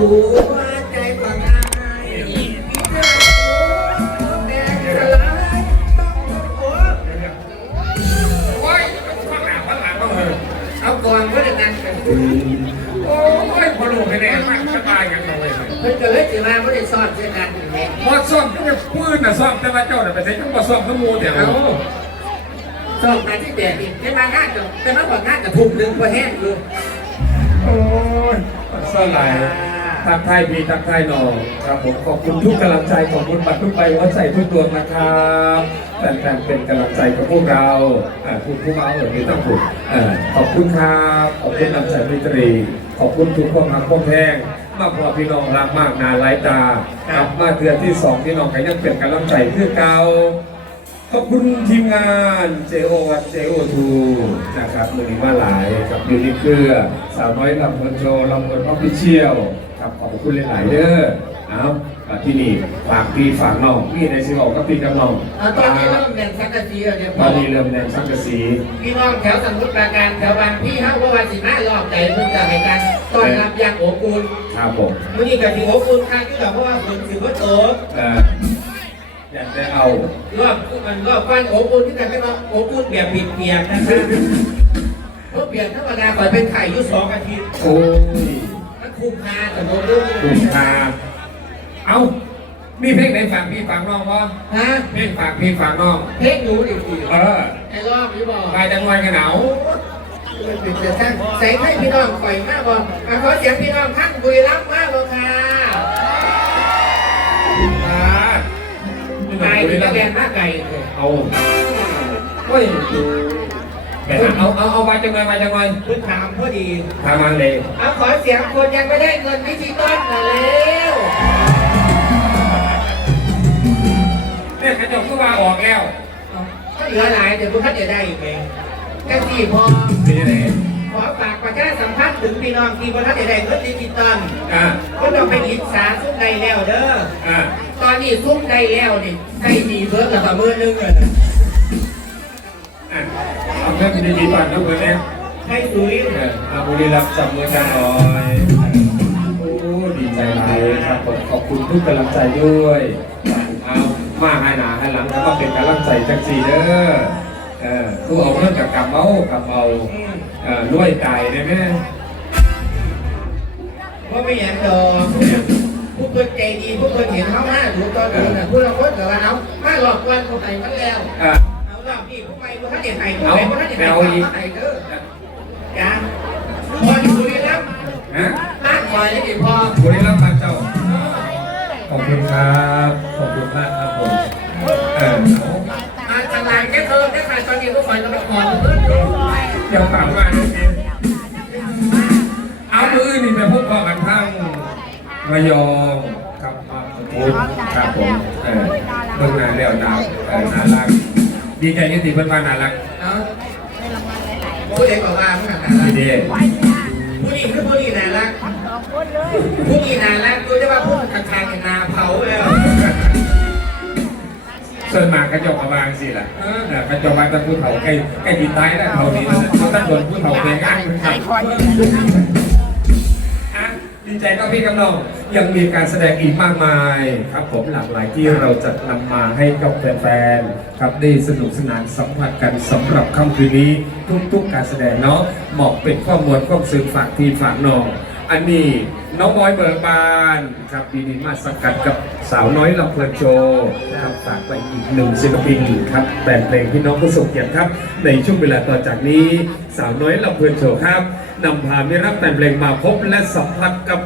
หัวใจฝังอายที่แดงสลายต้องหัวโอ้ยข้างหน้าข้างหลังก็เถอเอาก่อนก็ได้นัดกันโอ้ยพอลูกไปแดงมากสบายกันเลยเพิ่นก็เลยสิมาบ่ได้สอนเช่นกันแหละพอซ่อมก็จะปืนน่ะซ่อมแต่ว่าเจ้าน่ะไปใช้ทั้งบ่ซ่อมทั้งมูเดี๋ยวเอาสอบมาที่แดดอีกไมางานกับได้มาก่งานกับทุ่มหนึงพอแห้งอยู่โอ้ยสลาย ทักทายพี่ทักทายน้องครับผมขอบคุณทุกกำลังใจขอบคุณบัตรทุกใบหัวใจทุกดวงนะครับแฟนๆเป็นกำลังใจกับพวกเราอ่าคุณผู้มาเออไม่ต้องถูกอ่อขอบคุณครับขอบคุณน้ำใจมิตรี ขอบคุณทุกความรักความแพงมากพอพี่น้องรักมากนาหลายตาครับมาเดือนที่สองพี่น้องก็ยังเป็นกำลังใจเพื่อเก่าขอบคุณทีมงาน JO1 JO2 นะครับมือนี้มาหลายกับยูนิเครือสาวน้อยลำเพลินโจลำเพลินออฟฟิเชียล ขอบคุณหลายๆเด้อเอามาที่นี่ฝากพี่ฝากน้องพี่ในสิบอกกับพี่กับน้องเอาตอนนี้เริ่มเรียนสังกะสีแล้วเนี่ยตอนนี้เริ่มแนนสังกะสีพี่น้องแถวสมุทรปราการแถวบางพี่เฮาว่าวันสิมารอบใจเพิ่นจะให้การต้อนรับอย่างอบอุ่นครับผมมื้อนี้ก็สิอบอุ่นคักอยู่แล้วเพราะว่าฝนสิบ่ตกเอ่ออยากได้เอารอบมันรอบวันอบอุ่นที่กันไม่ว่าอบอุ่นแบบเปียกๆนะครับเพราะเปียกธรรมดาก่อนเป็นไข่อยู่สองอาทิตย์ โอ้ย มันคุ้มค่าแต่บ่รู้คุ้มค่าเอามีเพลงไหนฝากพี่ฝากน้องวะฮะเพลงฝากพี่ฝากน้อง เพลงหนูดิสิเออไอ้รอบนี้บอกไปจังหวัดกันหนาวมันเป็นเสียงท่านใส่ให้พี่น้องปล่อยมากบ่อะขอเสียงพี่น้องทั้งบุรีรัมย์มากบ่ค่ะไก่ที่ตะแกนมากไก่เลยเอาเฮ้ย แหมเอาเอาเอาไปจังเลยไปจังเลยคุณถามพอดีทางมันเลยเอาขอเสียงคนยังไม่ได้เงินดิจิตอลหน่อยเร็วเนี่ยกระจกก็ว่าออกแล้วก็เหลือหลายเดี๋ยวพวกท่านจะได้อีกเองแค่สี่พอเป็นยังไงขอฝากประชาสัมพันธ์ถึงพี่น้องที่พวกท่านจะได้เงินดิจิตอลอ่าก็ต้องไปอิจฉาซุ้มใดแล้วเด้ออ่าตอนนี้ซุ้มใดแล้วนี่ใส่ดีเบิร์ดละประเมินนึงเลยอ่า เอาเพื่อนดีๆก่นนะเพื่อนเนี่ยให้สุรินทเอร์อาบุรีรัมย์จับมือกันหน่อยโอ้ดีใจหลายครับผมขอบคุณทุกกำลังใจด้วยเอามาให้หนาให้หลังแล้วก็เป็นกำลังใจจังสีเด้อเออผู้เอาเรื่องกับกับเมากับเมาเออรวยไก่ได้ไหมเพราะไม่อย่างดอกผู้คนใจดีผู้คนเห็นเขาหน้าดูตอนนี้นผู้เราคนแต่ว่าเอามาหลอกกวนคนไทยมันแล้ว ผู้ไปผู้ท่าเด็กไทยผู้ไปผู้ท่านเด็กไทยผู้ไทยเด้อจ้าพออยู่นี่แล้วฮะมากคอยได้ดีพอบุรีรัมย์มาเจ้า ขอบคุณครับ ขอบคุณมากครับผมเออมาทางไลน์แค่เธอแค่ใครตอนนี้ผู้คอยเราไปก่อนเพื่อนดูเดี๋ยวฝากมาด้วยสิเอามือนี่ไปพบพ่อกันทั้งระยองครับอ่าพุทธครับผมเออเพิ่งนานแล้วดาวเออน่ารัก ดีใจที่ติเพิ่นว่าน่ารักเอาผู้ใดบอกว่าผู้นั้นดีเด้ผู้นี้คือผู้นี้น่ารักผู้นี้น่ารักดูจะว่าผู้ทางทางนาเผาแล้วส่วนมากกระจกกระบางสิล่ะเออกระจกบางตะพูเถาใกล้ใกล้ดีตายแล้วเถานี้นะถ้าโดนพูเถาเพลงอ้างเป็นคำอะ ดีใจก็พี่กำลังยังมีการแสดงอีกมากมายครับผมหลากหลายที่เราจะนำมาให้กับแฟนๆครับได้สนุกสนานสัมผัสกันสำหรับค่ำคืนนี้ทุกๆการแสดงเนาะเหมาะเป็นข้อมูลข้อมสื่อฝากพี่ฝากน้องอันนี้น้องบอยเบิร์บานครับปีนี้มาสังกัดกับสาวน้อยลำเพลินโชว์ครับฝากไปอีกหนึ่งศิลปินครับแต่งเพลงพี่น้องผู้ทรงเกียรติครับ ในช่วงเวลาต่อจากนี้ สาวน้อยลำเพลินโชว์ครับนำพามิรักแต่งเพลงมาพบและสัมผัสกับ